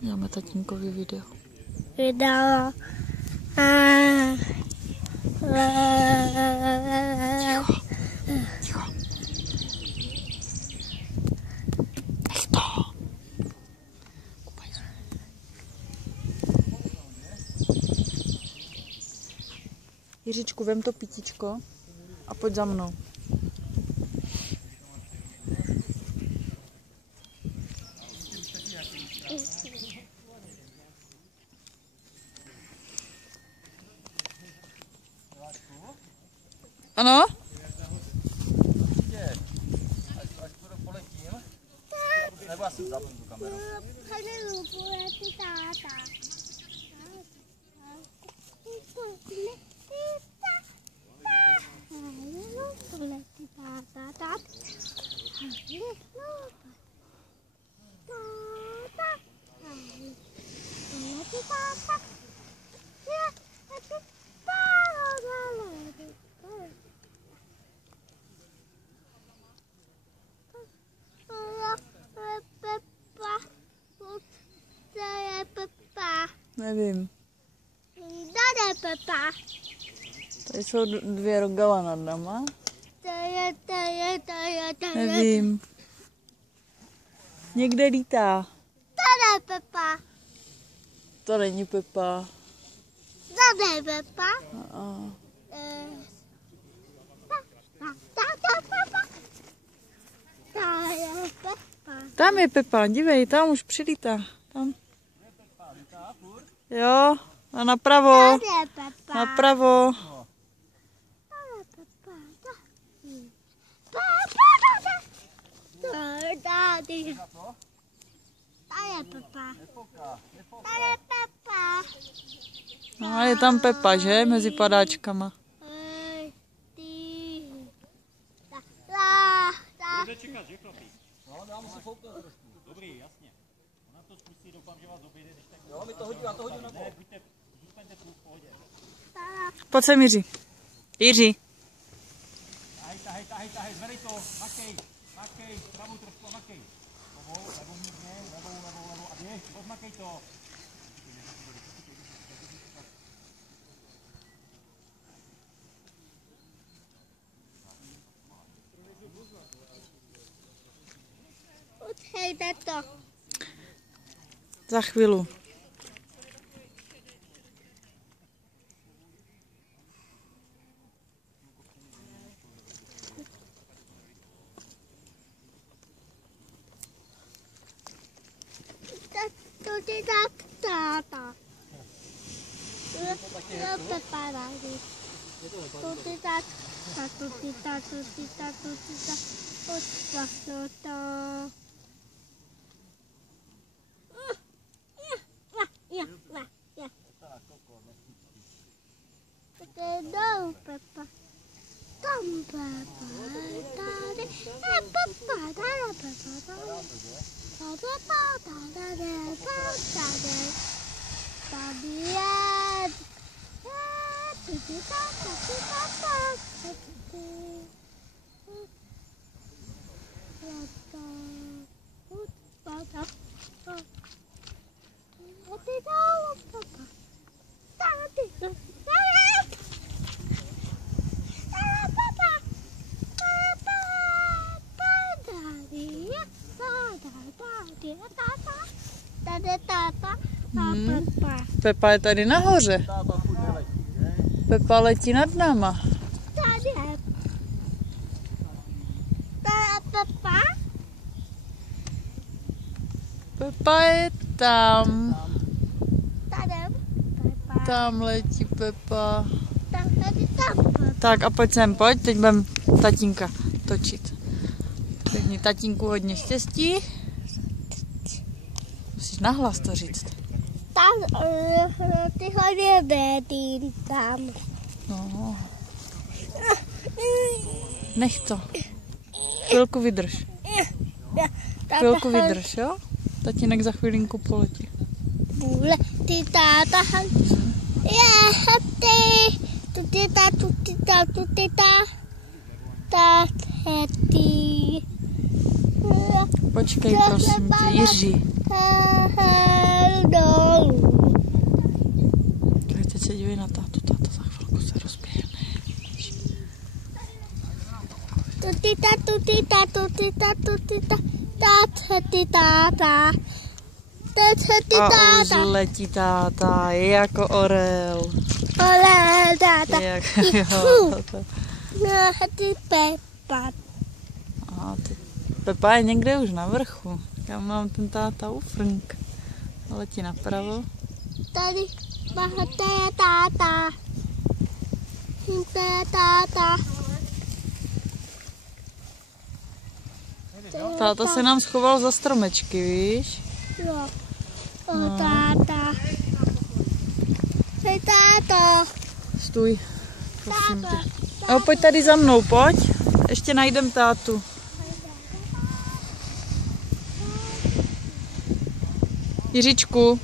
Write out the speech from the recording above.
Děláme tatínkovi video. Video. Ticho. Ticho. Nech to. Kupaj se. Jiříčku, vem to pitíčko a pojď za mnou. Ano? Až poletím, nebo já si zapnu tu kameru. Nevím. Tady je Pepa. Tady jsou dvě rogala nad náma. Tady Nevím. Někde lítá. je Pepa. To není Pepa. Tady je Pepa. Tam je Pepa, dívej, tam už přilítá. Tam. Jo, a napravo. Tady je Pepa. Napravo. Tady je Pepa. Tady je Pepa. No a je tam Pepa, že? Mezi padáčkama. Bude čekat, že chlapí? No, já musím fouknout trošku. Dobrý, jasně. Ona to spustí, doufám, že vás obejde, když tak... Jo, my to hodíme, já to hodím na bok. Ne, buďte, zůstaňte tu v pohodě. Pojď sem, Jiří. Jiří. Tahej, zvedej to, makej, pravou trošku a makej. Levou mírně, levou a běž, odmakej to. Odhejte to. Za chvíli. To je tak táta. Pepa rádi. To je tak. Pepa. Tam Pepa. Tady je Pepa. Tady táta a Pepa. Pepa je tady nahoře. Pepa letí nad náma. Tady je. Tady je Pepa. Pepa je tam. Tady je Pepa. Tam letí Pepa. Tady tam Pepa. Tak a pojď sem, pojď, teď budeme tatínka točit. Řekni tatínku hodně štěstí. Musíš nahlas to říct. Tam ty hodně bedín tam. No. Nech to. Chvilku vydrž. Chvilku vydrž, jo? Tatínek za chvilinku poletí. Bůle, ty táta. Je, ty Počkej, prosím tě, Jiří. dolů. Teď se dívej na tátu, táta za chvilku se rozběhne. Tutita, tutita, tutita, tutita, táta. A už letí táta, je jako orel. Ole, táta. Jo, táta. No, ty Pepa. A Pepa je někde už na vrchu. Já mám ten táta ufrnk. Letí napravo. Tady, to je táta. To je táta. Táta se nám schoval za stromečky, víš? Jo. O, táta. Hej, táto. Stůj. Prosím Táto. tě. No, pojď tady za mnou, pojď. Ještě najdem tátu. Jiříčku.